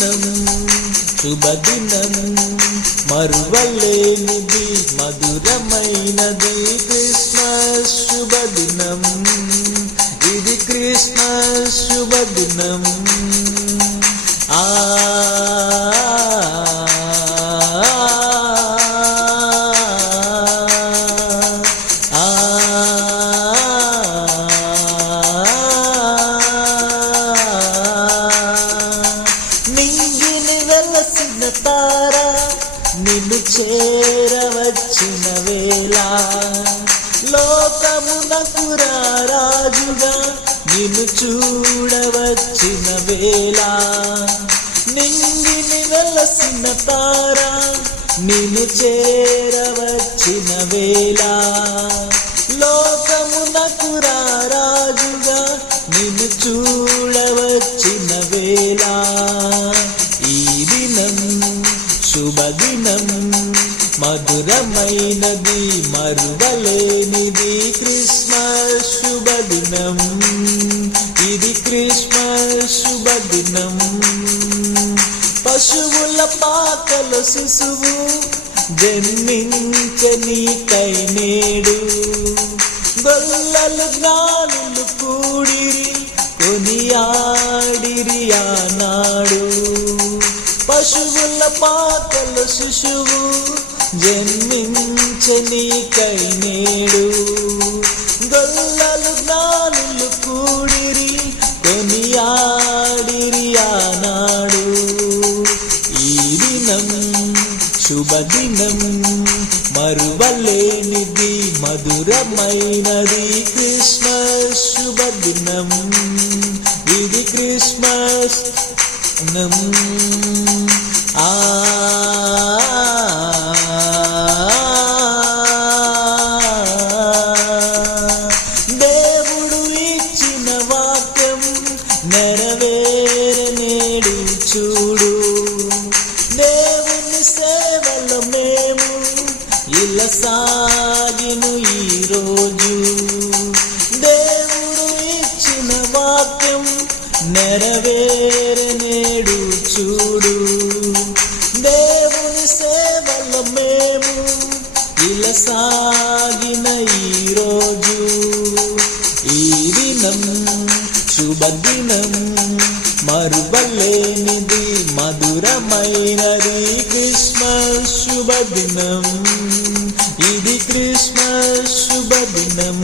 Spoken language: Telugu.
దినం శుభదినం మరువలేనిది మధురమైనది క్రిస్మస్ శుభదినం ఇది క్రిస్మస్ శుభదినం తారా నిన్ను చేరవచ్చిన వేళ లోకమునకు రాజుగా నిన్ను చూడవచ్చిన వేళ నింగిని వెలసిన తారా నిన్ను చేరవచ్చిన వేళ లోకమునకు రాజుగా నిన్ను చూడవచ్చిన వేళ ఈ దినం శుభదినం మధురమైనది మరువలేనిది క్రిస్మస్ శుభదినం ఇది క్రిస్మస్ శుభదినం పశువుల పాకల శిశువు జన్మించనీకై నేడు గొల్లలు జ్ఞానులు కూడిరి కొనియాడిరి ఆనాడు పశువుల పాకల శిశువు జన్మించనీకై నేడు గొల్లలు జ్ఞానులు కూడిరి కొనియాడిరి ఆనాడు ఈ దినం శుభదినం మరువలేనిది మధురమైనది క్రిస్మస్ శుభదినం ఇది క్రిస్మస్ దేవుడు ఇచ్చిన వాక్యం నెరవేరనేడు చూడు దేవుని సేవలో మేము ఇలా సాగిను ఈరోజు దేవుడు ఇచ్చిన వాక్యం నెరవేరనేడు చూడు దేవుని సేవలో మేము ఇలా సాగిన ఈరోజు ఈ దినం శుభదినం మరువలేనిది మధురమైనది క్రిస్మస్ శుభదినం ఇది క్రిస్మస్ శుభదినం